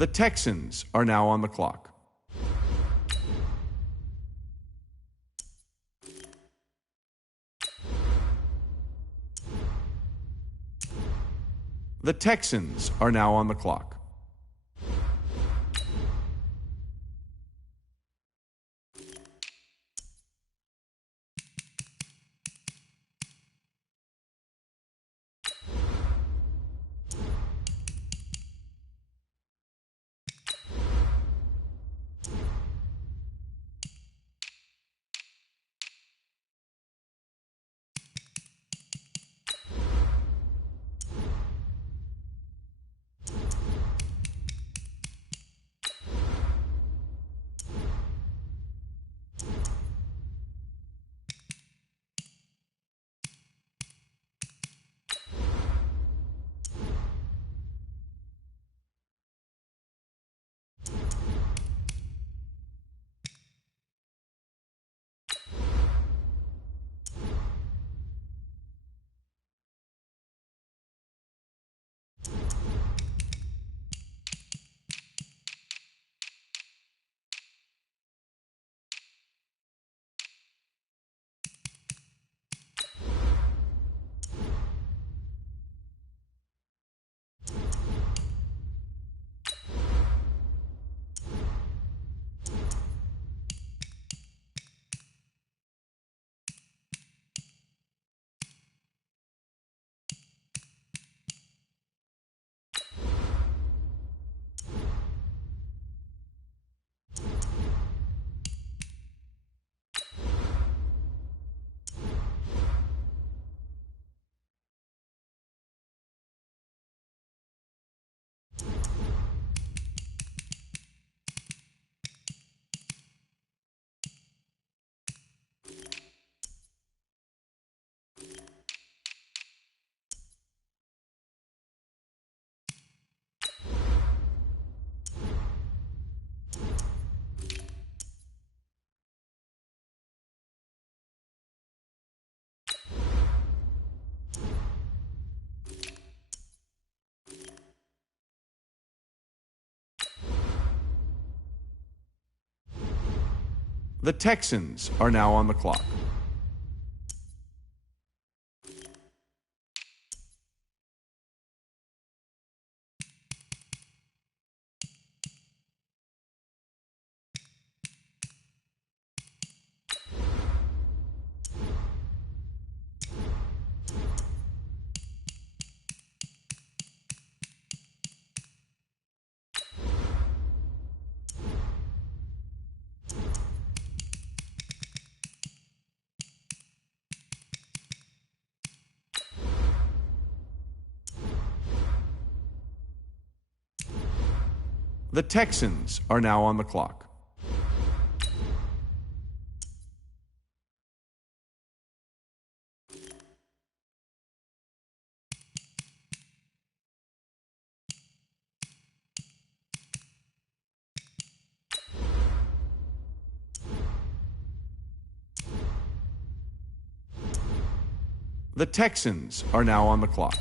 The Texans are now on the clock. The Texans are now on the clock. The Texans are now on the clock. The Texans are now on the clock. The Texans are now on the clock.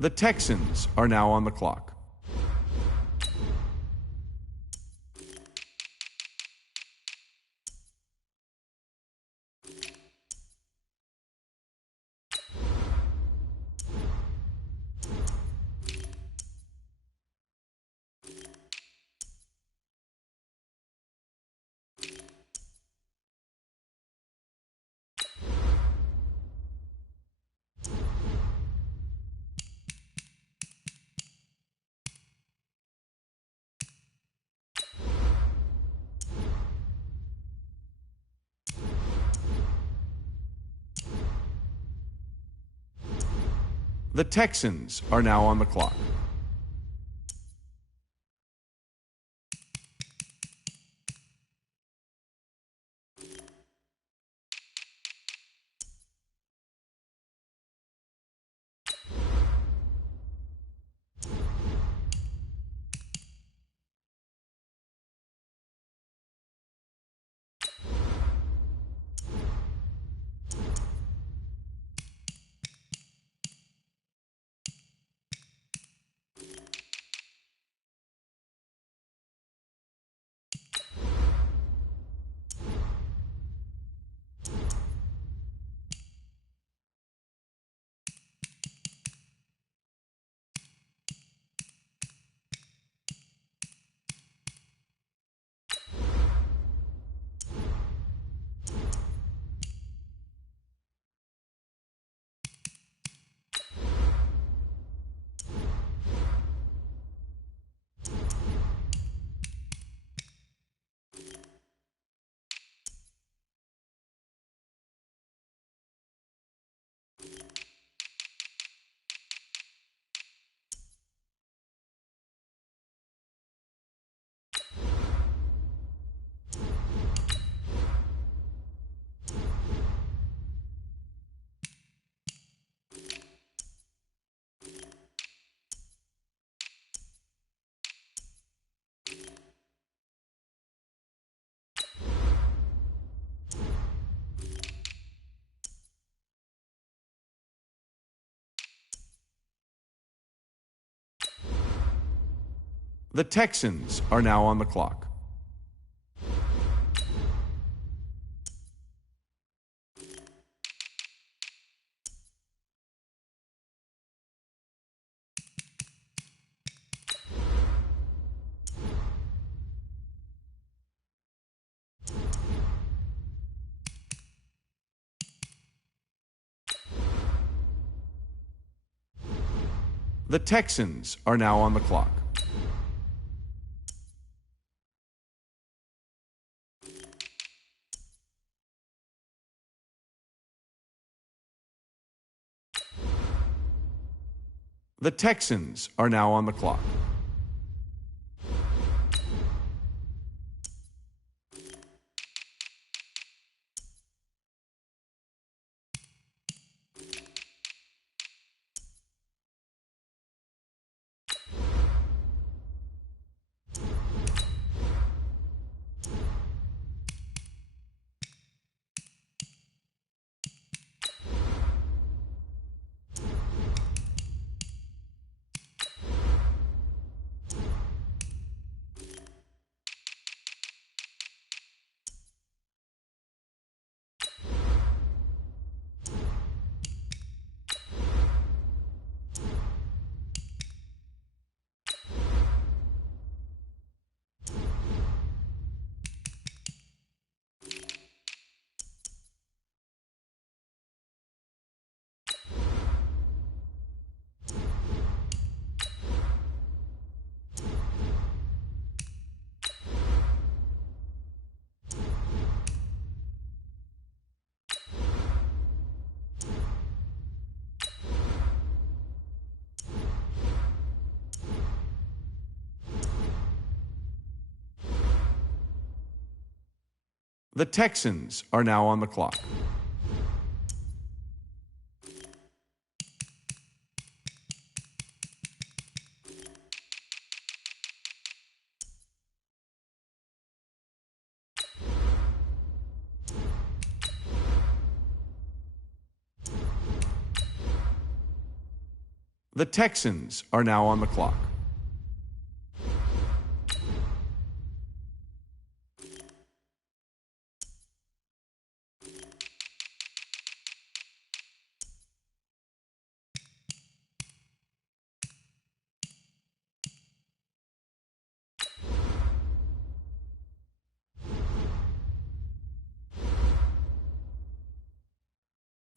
The Texans are now on the clock. The Texans are now on the clock. The Texans are now on the clock. The Texans are now on the clock. The Texans are now on the clock. The Texans are now on the clock. The Texans are now on the clock.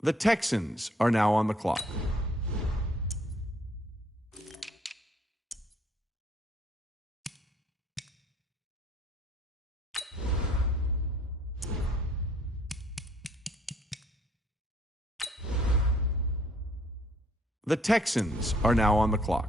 The Texans are now on the clock. The Texans are now on the clock.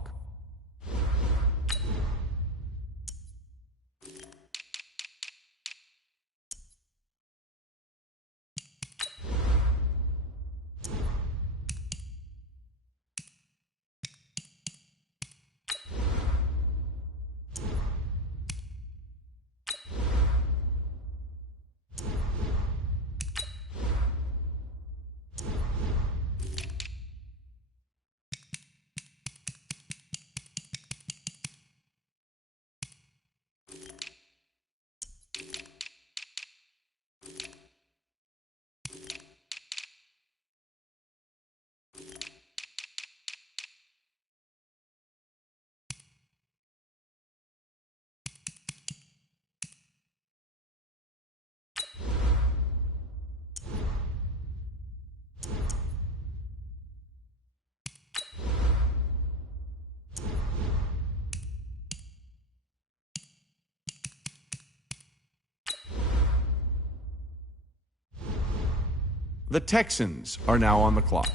The Texans are now on the clock.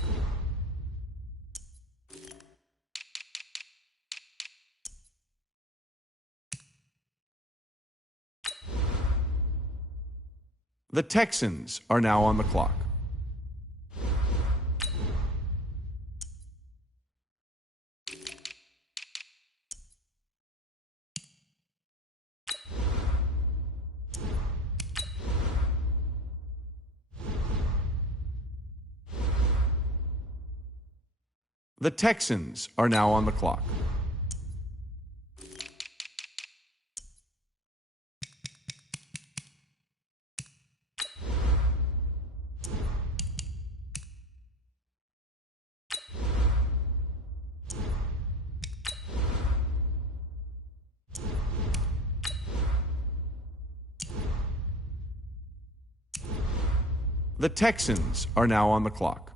The Texans are now on the clock. The Texans are now on the clock. The Texans are now on the clock.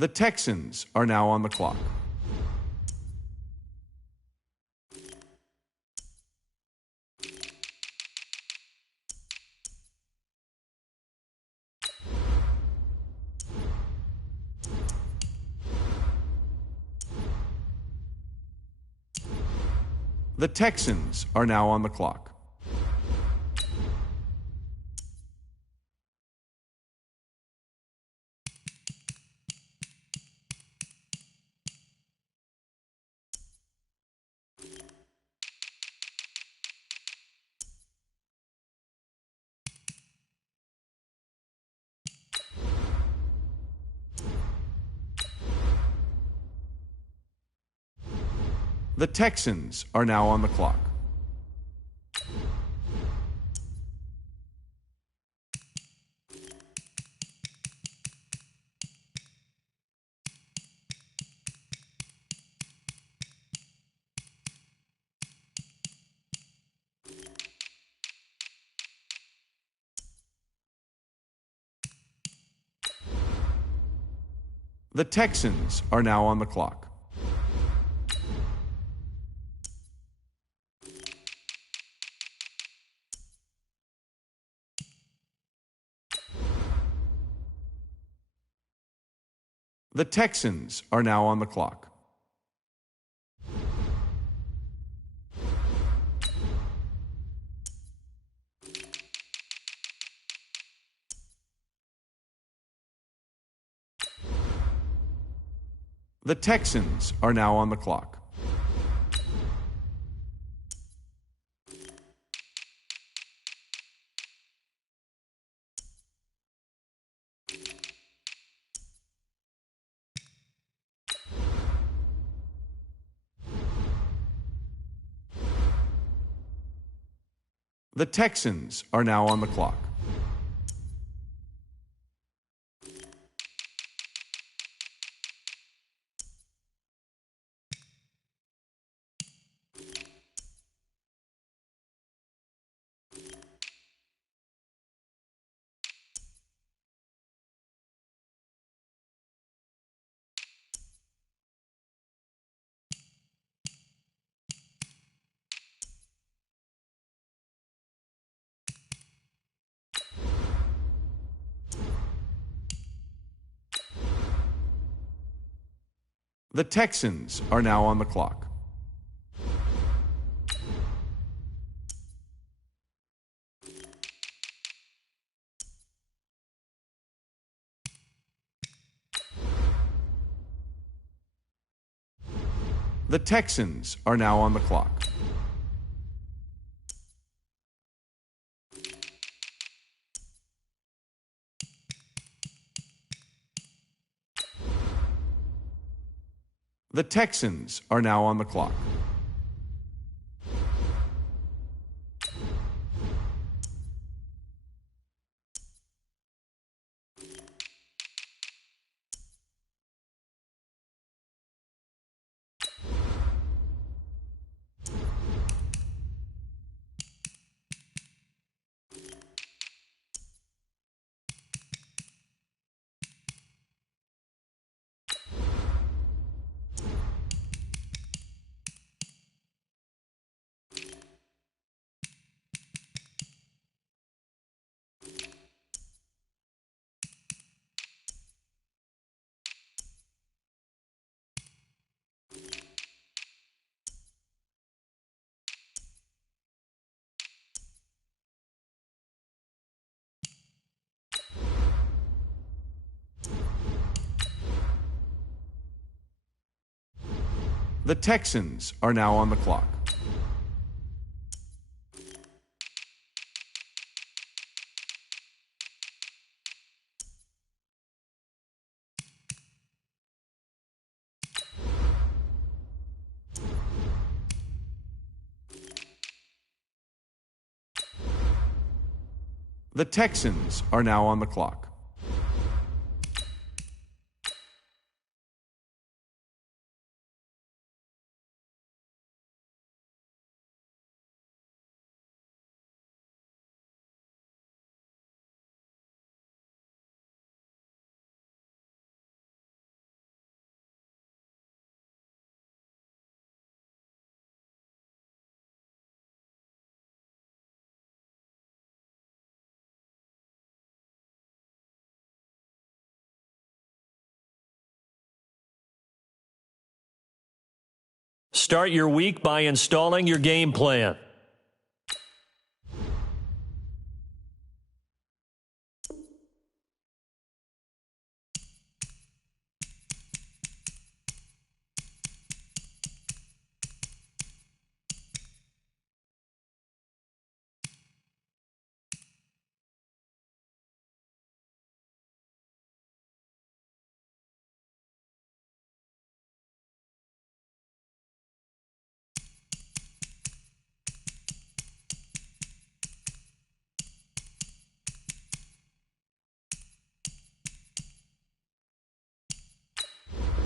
The Texans are now on the clock. The Texans are now on the clock. The Texans are now on the clock. The Texans are now on the clock. The Texans are now on the clock. The Texans are now on the clock. The Texans are now on the clock. The Texans are now on the clock. The Texans are now on the clock. The Texans are now on the clock. The Texans are now on the clock. The Texans are now on the clock. Start your week by installing your game plan.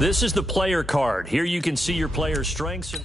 This is the player card. Here you can see your player's strengths and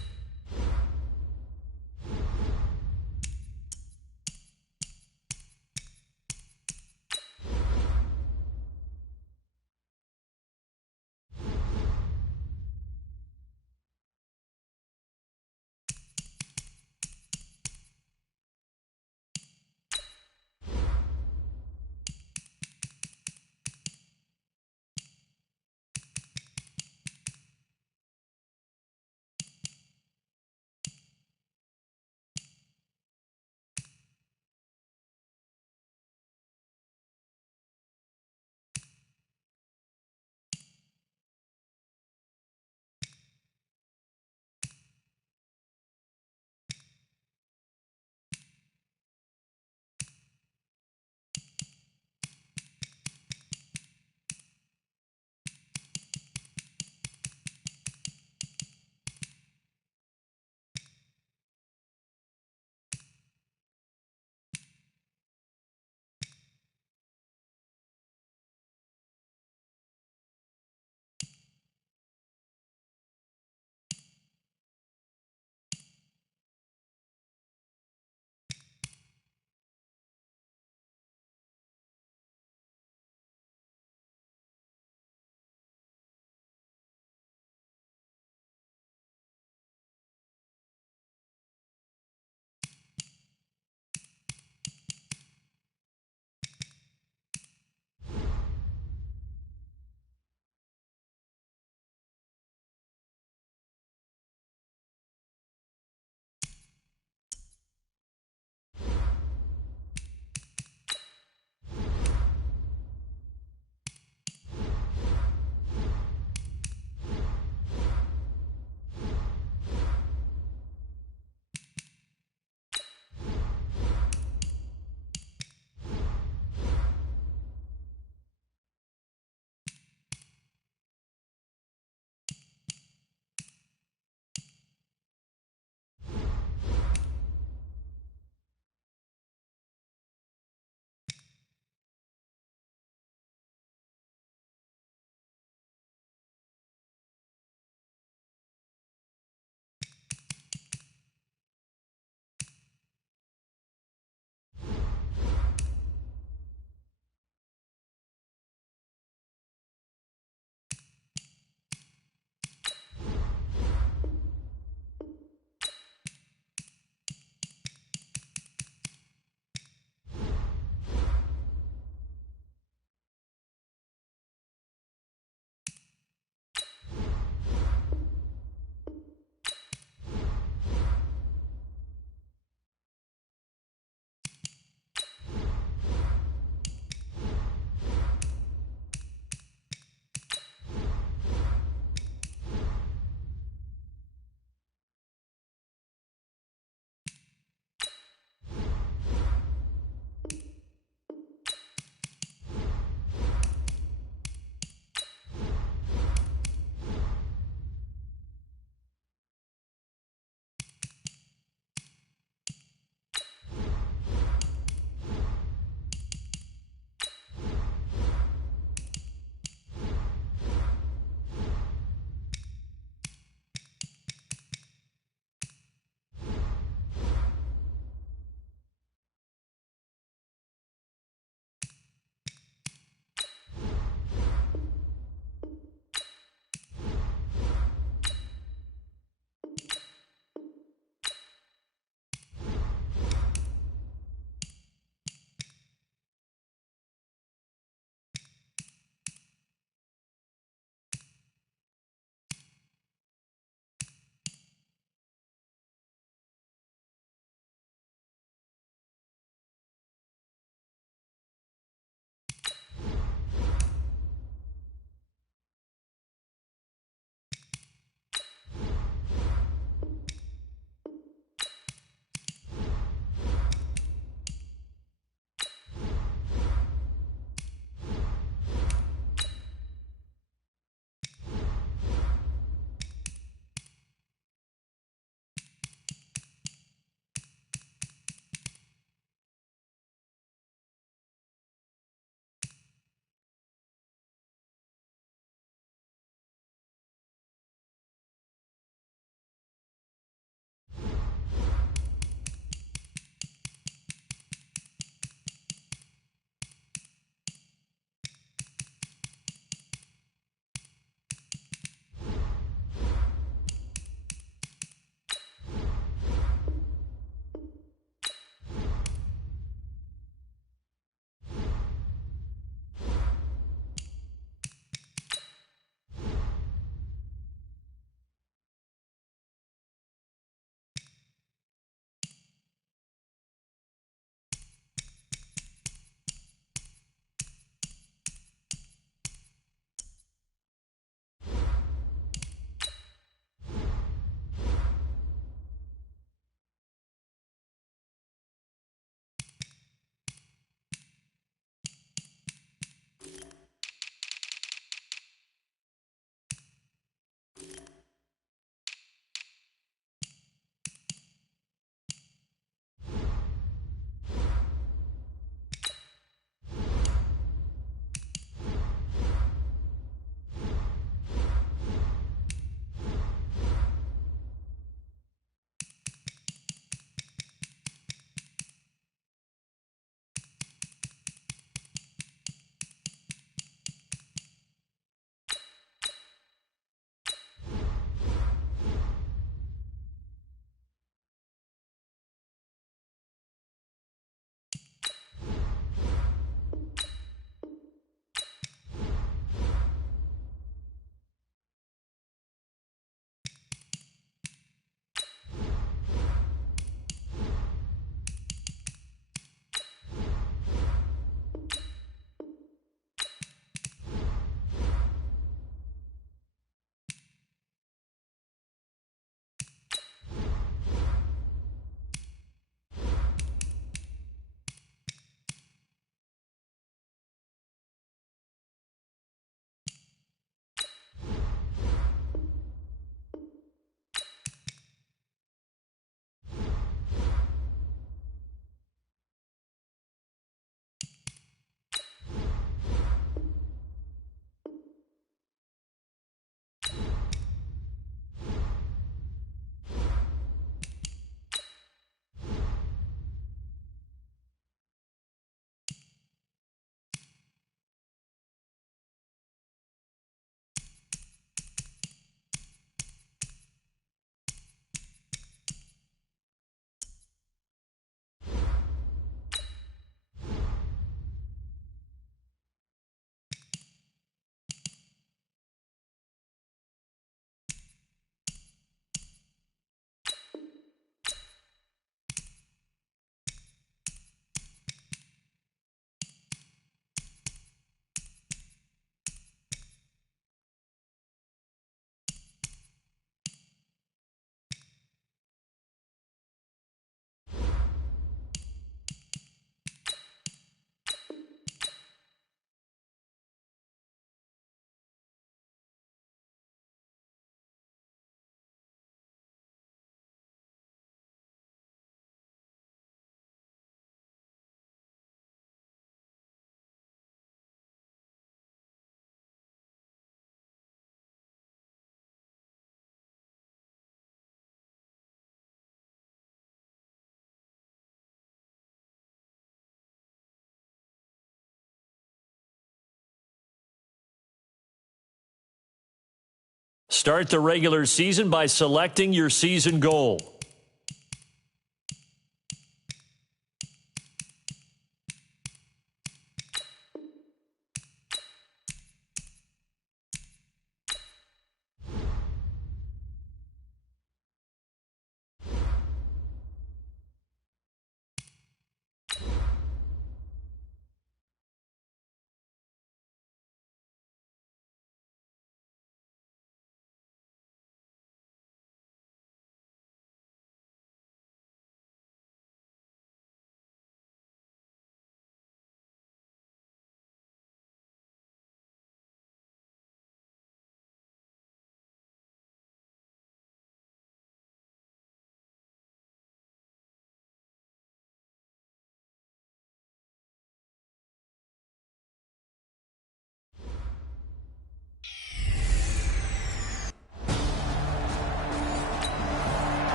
Start the regular season by selecting your season goal.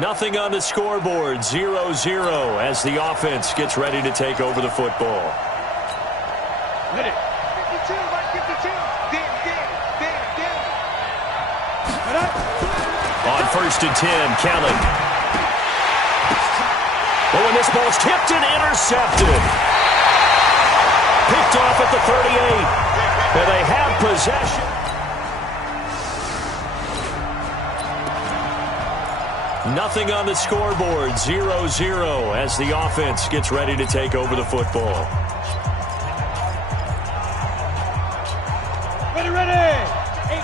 Nothing on the scoreboard, 0-0 as the offense gets ready to take over the football. Hit it. 52, 52. On 1st and 10, Kelly. Oh, and this ball's tipped and intercepted. Picked off at the 38. And they have possession. Nothing on the scoreboard, 0-0 as the offense gets ready to take over the football. Ready. 18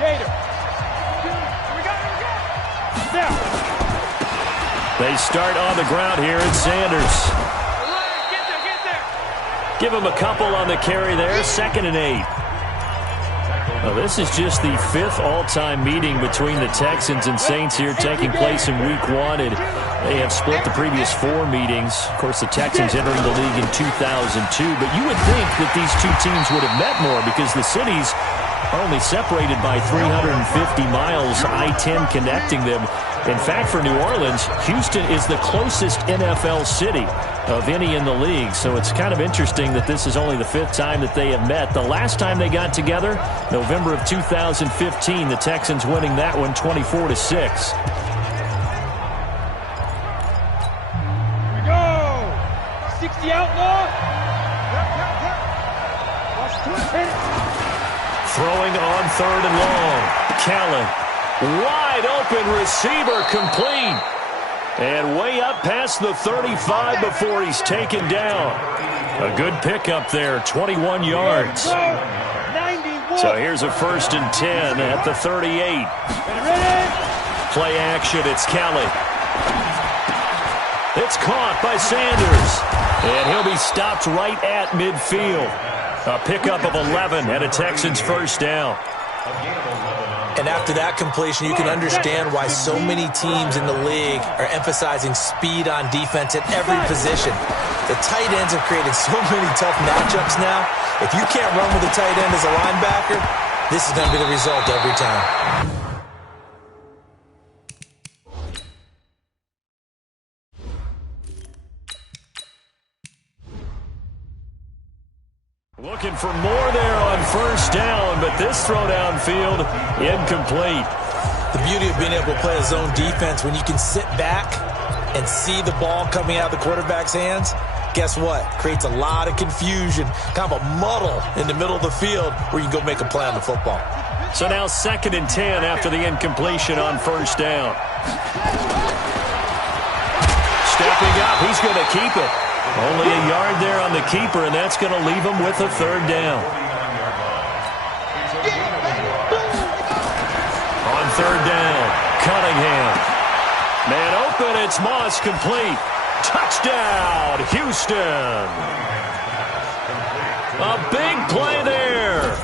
Gator. Here we go. Now. They start on the ground here at Sanders. Get there. Give him a couple on the carry there, 2nd and 8. Well, this is just the 5th all-time meeting between the Texans and Saints here taking place in Week 1. And they have split the previous 4 meetings. Of course, the Texans entering the league in 2002. But you would think that these two teams would have met more because the cities are only separated by 350 miles, I-10 connecting them. In fact, for New Orleans, Houston is the closest NFL city of any in the league. So it's kind of interesting that this is only the 5th time that they have met. The last time they got together, November of 2015, the Texans winning that one 24-6. Here we go. 60 outlaw. Throwing on 3rd and long. Callen. Wide open receiver complete. And way up past the 35 before he's taken down. A good pickup there, 21 yards. So here's a 1st and 10 at the 38. Play action, it's Kelly. It's caught by Sanders. And he'll be stopped right at midfield. A pickup of 11 and a Texans 1st down. And after that completion, you can understand why so many teams in the league are emphasizing speed on defense at every position. The tight ends have created so many tough matchups now. If you can't run with a tight end as a linebacker, this is going to be the result every time. Looking for more there on 1st down, but this throw downfield, incomplete. The beauty of being able to play a zone defense when you can sit back and see the ball coming out of the quarterback's hands, guess what? Creates a lot of confusion, kind of a muddle in the middle of the field where you can go make a play on the football. So now 2nd and 10 after the incompletion on 1st down. Stepping up, he's going to keep it. Only a yard there on the keeper, and that's going to leave him with a 3rd down. On 3rd down, Cunningham. Man open, it's Moss complete. Touchdown, Houston. A big play there.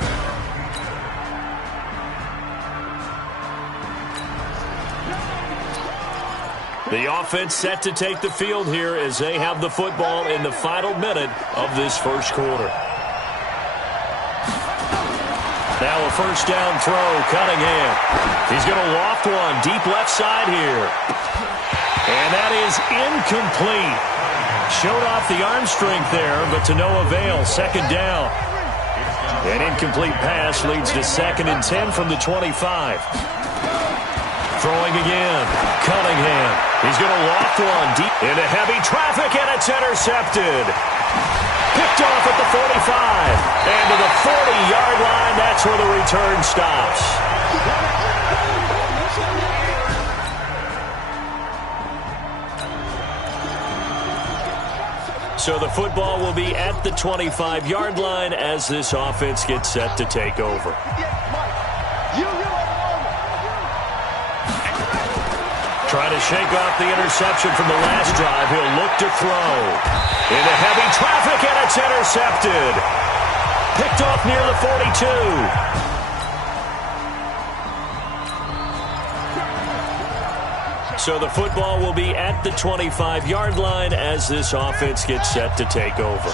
The offense set to take the field here as they have the football in the final minute of this 1st quarter. Now a 1st down throw, Cunningham. He's going to loft one deep left side here. And that is incomplete. Showed off the arm strength there, but to no avail. 2nd down. An incomplete pass leads to 2nd and 10 from the 25. Throwing again. Cunningham. He's going to loft one deep into heavy traffic, and it's intercepted. Picked off at the 45. And to the 40-yard line, that's where the return stops. So the football will be at the 25-yard line as this offense gets set to take over. Trying to shake off the interception from the last drive. He'll look to throw. Into heavy traffic, and it's intercepted. Picked off near the 42. So the football will be at the 25-yard line as this offense gets set to take over.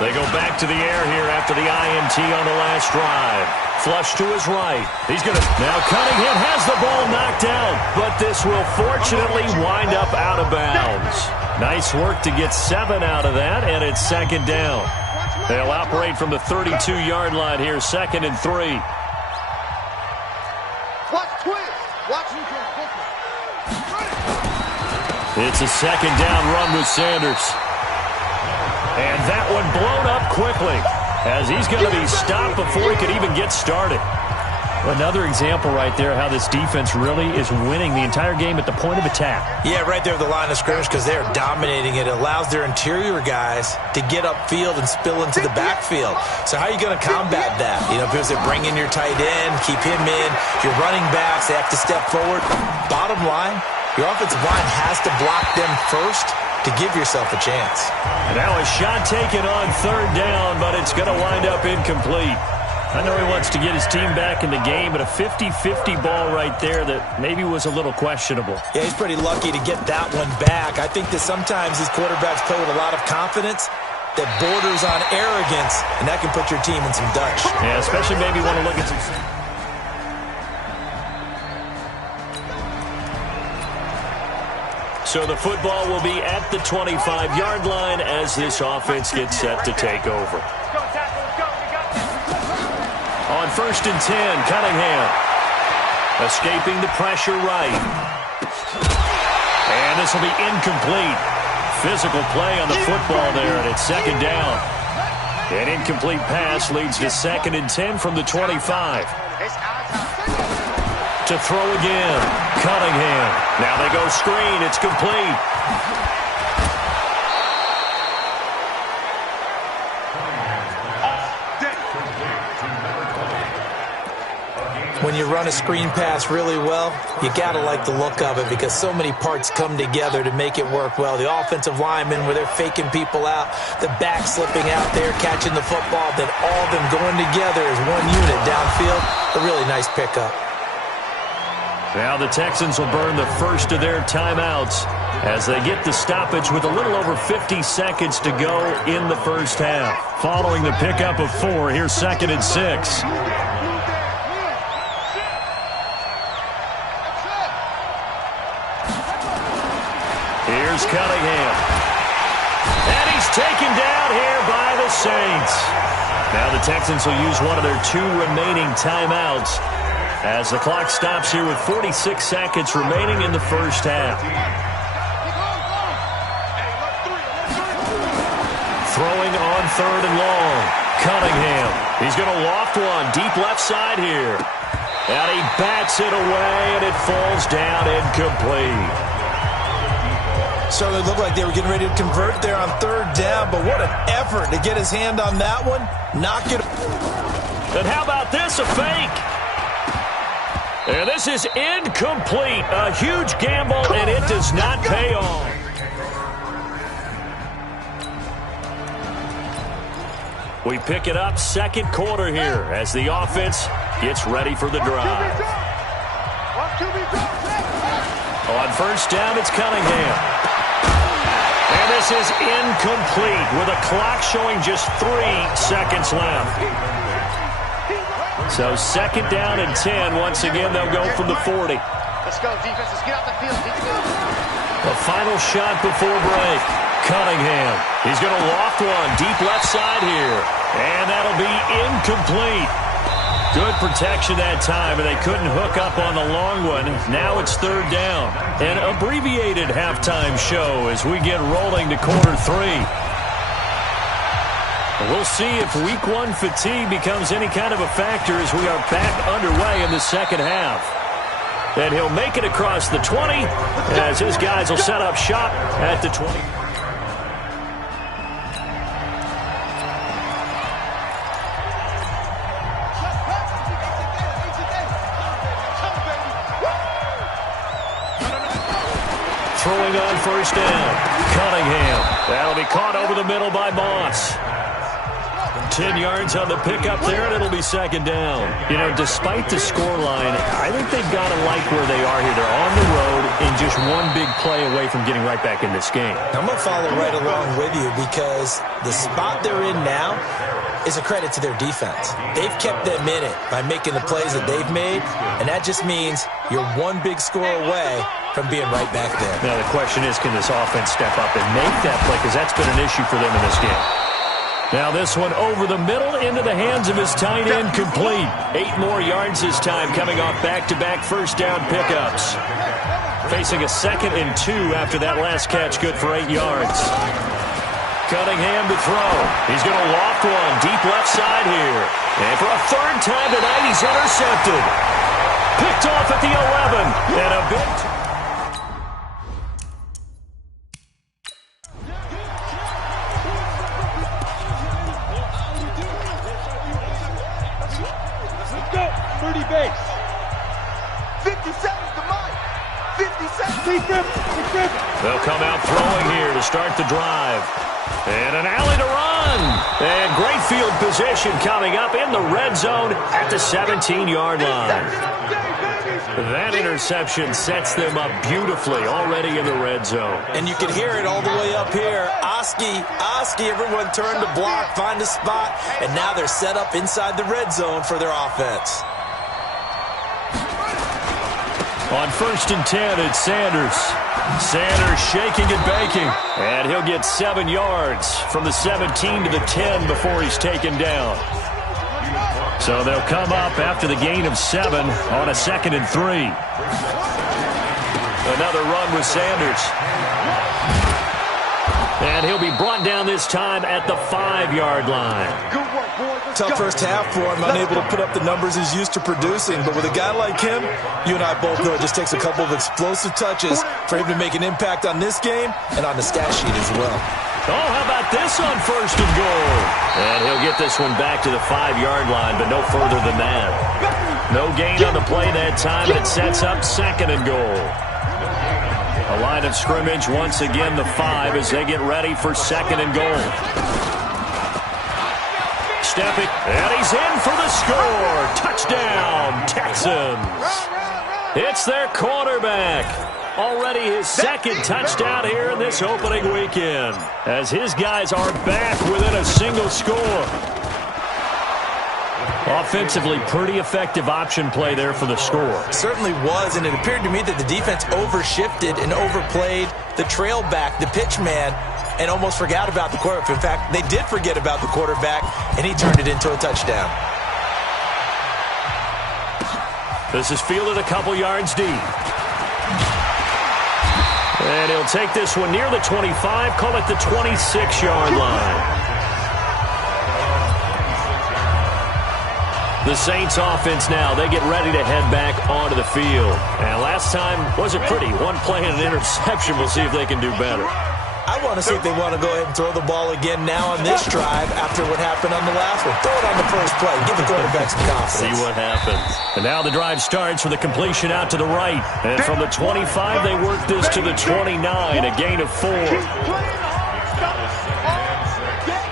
They go back to the air here after the INT on the last drive. Flush to his right. He's going to... Now Cunningham has the ball knocked out, but this will fortunately wind up out of bounds. Nice work to get 7 out of that, and it's 2nd down. They'll operate from the 32-yard line here, 2nd and 3. It's a 2nd down run with Sanders. And that one blown up quickly as he's going to be stopped before he could even get started. Another example right there how this defense really is winning the entire game at the point of attack. Yeah, right there at the line of scrimmage because they're dominating it. It allows their interior guys to get upfield and spill into the backfield. So how are you going to combat that? You know, because they bring in your tight end, keep him in. Your running backs, they have to step forward. Bottom line, your offensive line has to block them first to give yourself a chance. And now a shot taken on 3rd down, but it's going to wind up incomplete. I know he wants to get his team back in the game, but a 50-50 ball right there that maybe was a little questionable. Yeah, he's pretty lucky to get that one back. I think that sometimes these quarterbacks play with a lot of confidence that borders on arrogance, and that can put your team in some Dutch. Yeah, especially maybe want to look at some... So the football will be at the 25-yard line as this offense gets set to take over. On 1st and 10, Cunningham. Escaping the pressure right. And this will be incomplete. Physical play on the football there, and it's 2nd down. An incomplete pass leads to 2nd and 10 from the 25. To throw again. Cunningham. Now they go screen. It's complete. When you run a screen pass really well, you got to like the look of it because so many parts come together to make it work well. The offensive linemen, where they're faking people out, the back slipping out there, catching the football, then all of them going together as one unit downfield. A really nice pickup. Now the Texans will burn the first of their timeouts as they get the stoppage with a little over 50 seconds to go in the first half. Following the pickup of 4, here's 2nd and 6. Here's Cunningham. And he's taken down here by the Saints. Now the Texans will use one of their 2 remaining timeouts as the clock stops here with 46 seconds remaining in the first half. Throwing on 3rd and long. Cunningham. He's going to loft one deep left side here. And he bats it away, and it falls down incomplete. So it looked like they were getting ready to convert there on 3rd down, but what an effort to get his hand on that one. Knock it. And how about this, a fake? And this is incomplete. A huge gamble, and it does not pay off. We pick it up 2nd quarter here as the offense gets ready for the drive. On 1st down, it's Cunningham. And this is incomplete with a clock showing just 3 seconds left. So 2nd down and 10. Once again, they'll go from the 40. Let's go, defense. Let's get out the field. A final shot before break. Cunningham. He's going to loft one deep left side here. And that'll be incomplete. Good protection that time, and they couldn't hook up on the long one. Now it's third down. An abbreviated halftime show as we get rolling to quarter three. We'll see if week one fatigue becomes any kind of a factor as we are back underway in the second half. And he'll make it across the 20 as his guys will set up shop at the 20. Throwing on first down. Cunningham. That'll be caught over the middle by Moss. 10 yards on the pickup there, and it'll be second down. You know, despite the scoreline, I think they've got to like where they are here. They're on the road and just one big play away from getting right back in this game. I'm going to follow right along with you because the spot they're in now is a credit to their defense. They've kept them in it by making the plays that they've made, and that just means you're one big score away from being right back there. Now the question is, can this offense step up and make that play? Because that's been an issue for them in this game. Now this one over the middle into the hands of his tight end, complete. 8 more yards this time, coming off back-to-back first down pickups. Facing a 2nd and 2 after that last catch, good for 8 yards. Cunningham to throw. He's going to loft one deep left side here. And for a third time tonight, he's intercepted. Picked off at the 11. And a big... Base. 50 seconds to mine. 50 seconds. They'll come out throwing here to start the drive. And an alley to run. And great field position coming up in the red zone at the 17-yard line. That interception sets them up beautifully already in the red zone. And you can hear it all the way up here. Oski, everyone turned to block, find a spot, and now they're set up inside the red zone for their offense. On 1st and 10, it's Sanders. Sanders shaking and baking. And he'll get 7 yards from the 17 to the 10 before he's taken down. So they'll come up after the gain of 7 on a 2nd and 3. Another run with Sanders. And he'll be brought down this time at the 5-yard line. Tough first half for him, unable to put up the numbers he's used to producing. But with a guy like him, you and I both know it just takes a couple of explosive touches for him to make an impact on this game and on the stat sheet as well. Oh, how about this on 1st and goal? And he'll get this one back to the 5-yard line, but no further than that. No gain on the play that time, and it sets up 2nd and goal. A line of scrimmage once again, the 5, as they get ready for 2nd and goal. Stepping, and he's in for the score. Touchdown, Texans. It's their quarterback. Already his 2nd touchdown here in this opening weekend, as his guys are back within a single score. Offensively, pretty effective option play there for the score. Certainly was, and it appeared to me that the defense overshifted and overplayed the trail back, the pitch man, and almost forgot about the quarterback. In fact, they did forget about the quarterback, and he turned it into a touchdown. This is fielded a couple yards deep. And he'll take this one near the 25, call it the 26-yard line. The Saints offense now, they get ready to head back onto the field. And last time wasn't pretty. One play and an interception. We'll see if they can do better. I want to see if they want to go ahead and throw the ball again now on this drive after what happened on the last one. Throw it on the first play. Give the quarterback some confidence. See what happens. And now the drive starts with a completion out to the right. And from the 25, they work this to the 29, a gain of 4.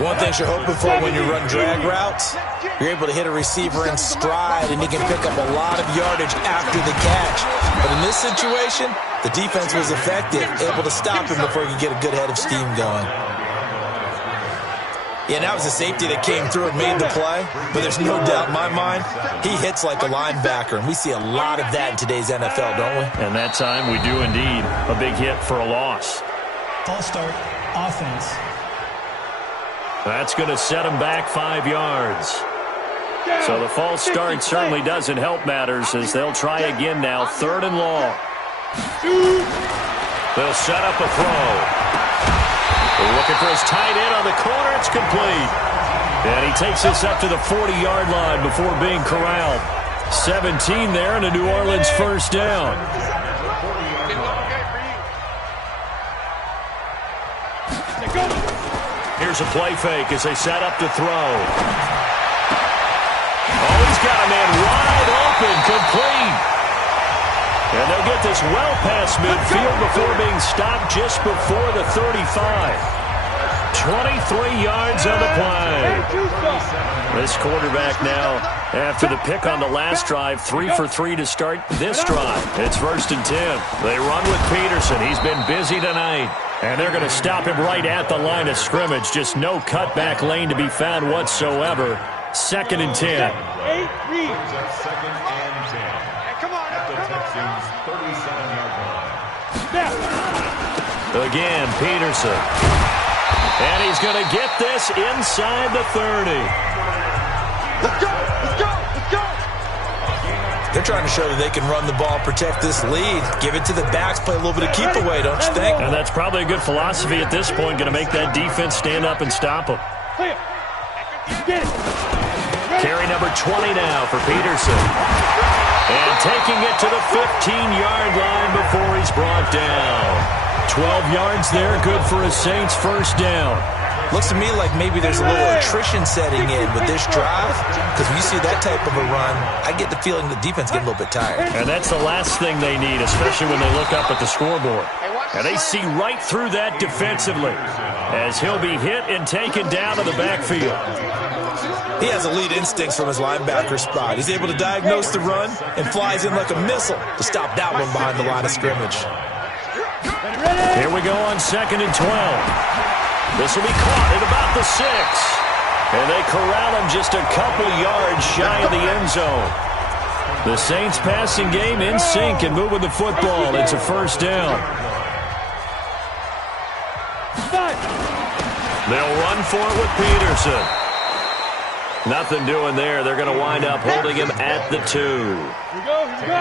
One thing you're hoping for when you run drag routes, you're able to hit a receiver in stride, and he can pick up a lot of yardage after the catch. But in this situation, the defense was effective, able to stop him before he could get a good head of steam going. Yeah, that was a safety that came through and made the play, but there's no doubt in my mind, he hits like a linebacker, and we see a lot of that in today's NFL, don't we? And that time we do indeed. A big hit for a loss. False start, offense. That's going to set him back 5 yards. So the false start certainly doesn't help matters as they'll try again now. 3rd and long. They'll set up a throw. They're looking for his tight end on the corner. It's complete. And he takes this up to the 40-yard line before being corralled. 17 there and a New Orleans first down. Here's a play fake as they set up to throw. Oh, he's got a man wide open, complete. And they'll get this well past midfield before being stopped just before the 35. 23 yards on the play. This quarterback now, after the pick on the last drive, 3 for 3 to start this drive. It's 1st and 10. They run with Peterson. He's been busy tonight. And they're going to stop him right at the line of scrimmage. Just no cutback lane to be found whatsoever. 2nd and 10. Second and 10. Come on, at the Texans' 37-yard line. Again, Peterson. And he's going to get this inside the 30. Let's go! Let's go! Let's go! They're trying to show that they can run the ball, protect this lead. Give it to the backs, play a little bit of keep away, don't you think? And that's probably a good philosophy at this point, going to make that defense stand up and stop them. Carry number 20 now for Peterson. And taking it to the 15-yard line before he's brought down. 12 yards there, good for a Saints first down. Looks to me like maybe there's a little attrition setting in with this drive, because when you see that type of a run, I get the feeling the defense getting a little bit tired. And that's the last thing they need, especially when they look up at the scoreboard. And they see right through that defensively as he'll be hit and taken down to the backfield. He has elite instincts from his linebacker spot. He's able to diagnose the run and flies in like a missile to stop that one behind the line of scrimmage. Here we go on 2nd and 12. This will be caught at about the 6. And they corral him just a couple yards shy of the end zone. The Saints passing game in sync and moving the football. It's a first down. They'll run for it with Peterson. Nothing doing there. They're going to wind up holding him at the 2.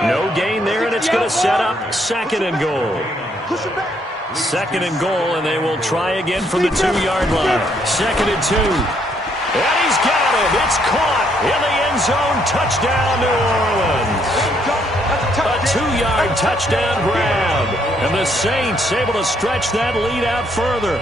No gain there, and it's going to set up 2nd and goal. 2nd and goal, and they will try again from the 2-yard line. 2nd and 2. And he's got it. It's caught in the end zone. Touchdown, New Orleans. A 2-yard touchdown grab. And the Saints able to stretch that lead out further.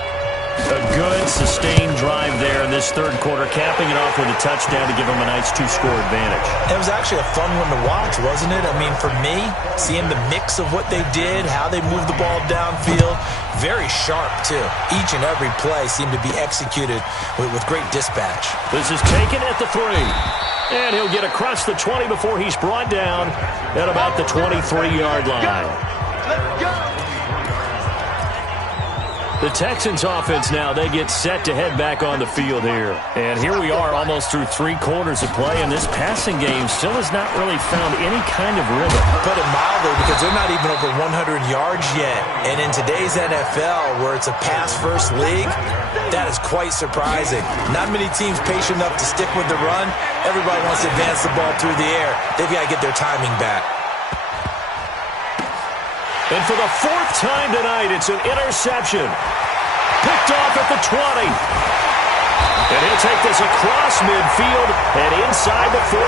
A good, sustained drive there in this 3rd quarter, capping it off with a touchdown to give them a nice 2-score advantage. It was actually a fun one to watch, wasn't it? I mean, for me, seeing the mix of what they did, how they moved the ball downfield, very sharp, too. Each and every play seemed to be executed with great dispatch. This is taken at the 3. And he'll get across the 20 before he's brought down at about the 23-yard line. Let's go! The Texans offense now, they get set to head back on the field here. And here we are almost through 3 quarters of play, and this passing game still has not really found any kind of rhythm. Put it mildly, because they're not even over 100 yards yet. And in today's NFL, where it's a pass-first league, that is quite surprising. Not many teams patient enough to stick with the run. Everybody wants to advance the ball through the air. They've got to get their timing back. And for the 4th time tonight, it's an interception. Picked off at the 20. And he'll take this across midfield and inside the 45.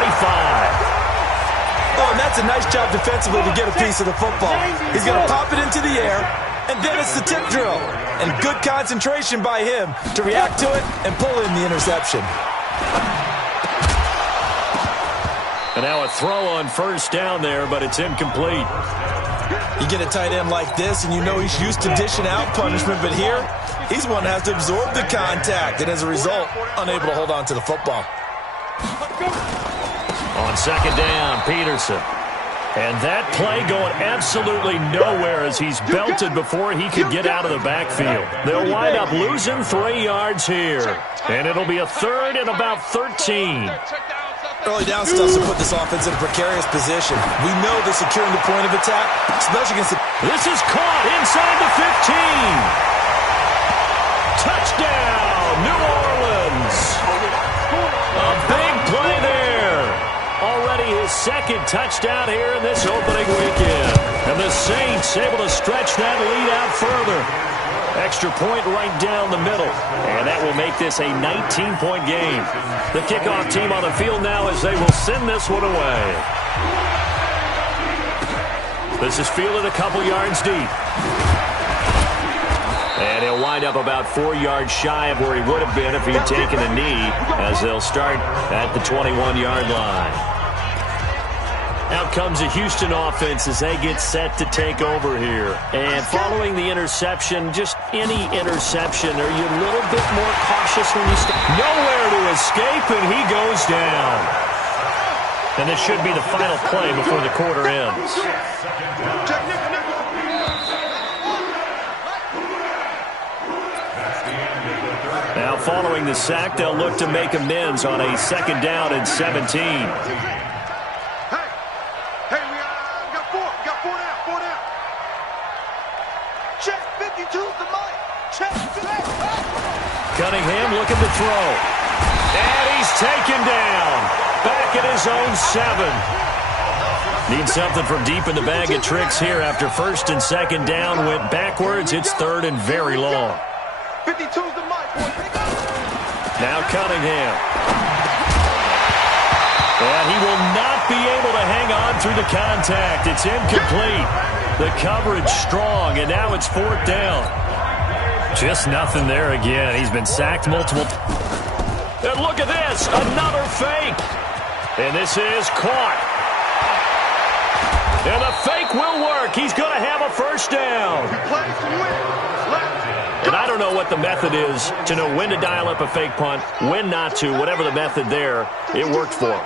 Oh, and that's a nice job defensively to get a piece of the football. He's going to pop it into the air, and then it's the tip drill. And good concentration by him to react to it and pull in the interception. And now a throw on first down there, but it's incomplete. You get a tight end like this, and you know he's used to dishing out punishment, but here, he's one that has to absorb the contact, and as a result, unable to hold on to the football. On 2nd down, Peterson. And that play going absolutely nowhere as he's belted before he could get out of the backfield. They'll wind up losing 3 yards here. And it'll be a 3rd and about 13. Early down stuff to put this offense in a precarious position. We know they're securing the point of attack, especially against the... This is caught inside the 15. Touchdown, New Orleans. A big play there. Already his second touchdown here in this opening weekend. And the Saints able to stretch that lead out further. Extra point right down the middle. And that will make this a 19-point game. The kickoff team on the field now as they will send this one away. This is fielded a couple yards deep. And he'll wind up about 4 yards shy of where he would have been if he'd taken a knee, as they'll start at the 21-yard line. Out comes the Houston offense as they get set to take over here. And following the interception, just any interception, are you a little bit more cautious when you start? Nowhere to escape, and he goes down. And this should be the final play before the quarter ends. Now, following the sack, they'll look to make amends on a second down and 17. Cunningham looking to throw. And he's taken down. Back at his own 7. Need something from deep in the bag of tricks here after first and second down. Went backwards. It's third and very long. 52's the mic, boy. Now Cunningham. And he will not be able to hang on through the contact. It's incomplete. The coverage strong, and now it's fourth down. Just nothing there again. He's been sacked multiple times. And look at this. Another fake. And this is caught. And the fake will work. He's going to have a first down. And I don't know what the method is to know when to dial up a fake punt, when not to, whatever the method there, it worked for him.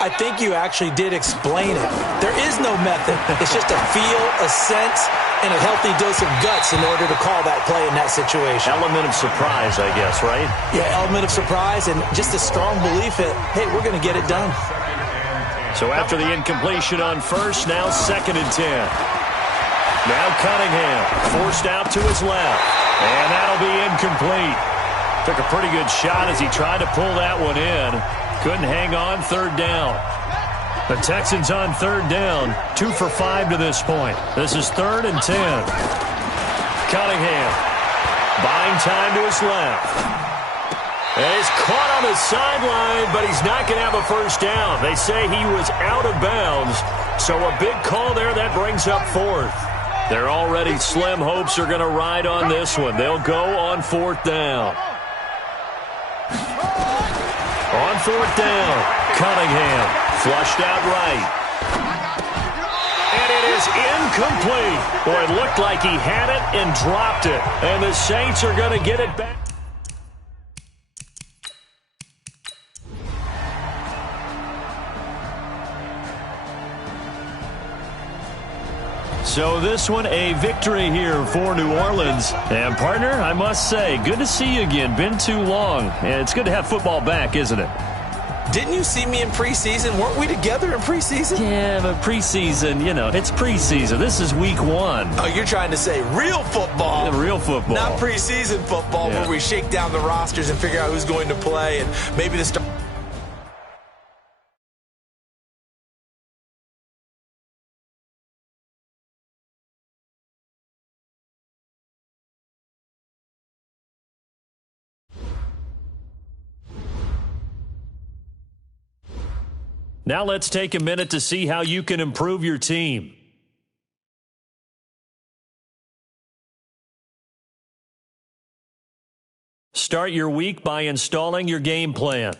I think you actually did explain it. There is no method. It's just a feel, a sense, and a healthy dose of guts in order to call that play in that situation. Element of surprise, I guess, right? Yeah, element of surprise and just a strong belief that, hey, we're going to get it done. So after the incompletion on first, now second and 10. Now Cunningham forced out to his left. And that'll be incomplete. Took a pretty good shot as he tried to pull that one in. Couldn't hang on, third down. The Texans on third down, 2 for 5 to this point. This is third and 10. Cunningham buying time to his left. And he's caught on the sideline, but he's not going to have a first down. They say he was out of bounds, so a big call there that brings up fourth. Their already slim hopes are going to ride on this one. They'll go on fourth down. On fourth down, Cunningham flushed out right. And it is incomplete. Boy, it looked like he had it and dropped it. And the Saints are going to get it back. So this one, a victory here for New Orleans. And, partner, I must say, good to see you again. Been too long. And it's good to have football back, isn't it? Didn't you see me in preseason? Weren't we together in preseason? Yeah, but preseason, you know, it's preseason. This is week 1. Oh, you're trying to say real football. Yeah, real football. Not preseason football where we shake down the rosters and figure out who's going to play and maybe the start. Now let's take a minute to see how you can improve your team. Start your week by installing your game plan.